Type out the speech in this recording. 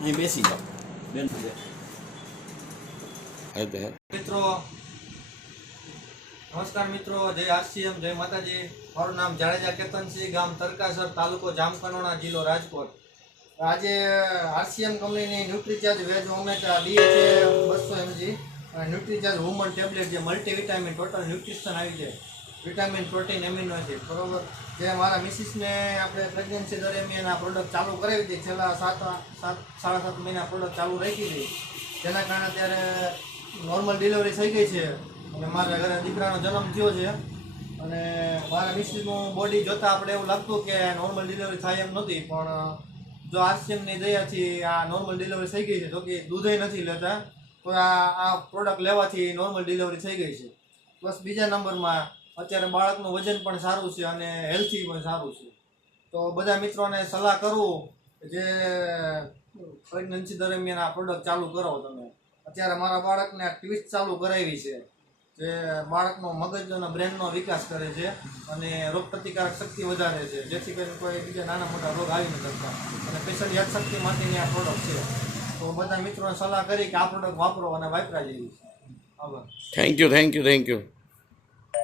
અહીં બેસી જાઓ બેન. મિત્રો નમસ્કાર મિત્રો, જય આરસીએમ, જય માતાજી. મારું નામ જાડેજા કેતનસિંહ, ગામ તરકાસર, તાલુકો જામકંડોરણા, જિલ્લો રાજકોટ. આજે આરસીએમ કંપનીની Nutricharge veg omega DHA 200 mg Nutricharge woman tablet, જે મલ્ટીવિટામિન ટોટલ ન્યુટ્રિશન આવી છે, વિટામિન, પ્રોટીન, એમિનો એસિડ, બરોબર. જે મારા મિસિસને આપણે પ્રેગ્નન્સી દરમિયાન આ પ્રોડક્ટ ચાલુ કરાવી હતી. છેલ્લા 7.5 મહિના પ્રોડક્ટ ચાલુ રાખી હતી, જેના કારણે અત્યારે નોર્મલ ડિલિવરી થઈ ગઈ છે અને મારા ઘરે દીકરાનો જન્મ થયો છે. અને મારા મિસિસનું બોડી જોતાં આપણે એવું લાગતું કે નોર્મલ ડિલિવરી થાય એમ નહોતી, પણ જો આરસીએમની દયાથી આ નોર્મલ ડિલિવરી થઈ ગઈ છે. જો કે દૂધે નથી લેતા, તો આ પ્રોડક્ટ લેવાથી નોર્મલ ડિલિવરી થઈ ગઈ છે. પ્લસ બીજા નંબરમાં અત્યારે બાળકનું વજન પણ સારું છે અને હેલ્થી પણ સારું છે. તો બધા મિત્રોને સલાહ કરું જે પ્રેગ્નન્સી દરમિયાન આ પ્રોડક્ટ ચાલુ કરો તમે. અત્યારે મારા બાળકને આ ટ્વિસ્ટ ચાલુ કરાવી છે, જે બાળકનો મગજ અને બ્રેનનો વિકાસ કરે છે અને રોગપ્રતિકારક શક્તિ વધારે છે, જેથી કરીને કોઈ બીજા નાના મોટા રોગ આવી ન શકતા. અને સ્પેશિયલ યાદશક્તિ માટેની આ પ્રોડક્ટ છે. તો બધા મિત્રોને સલાહ કરી કે આ પ્રોડક્ટ વાપરો અને વાપરા જેવી છે. આભાર. Thank you.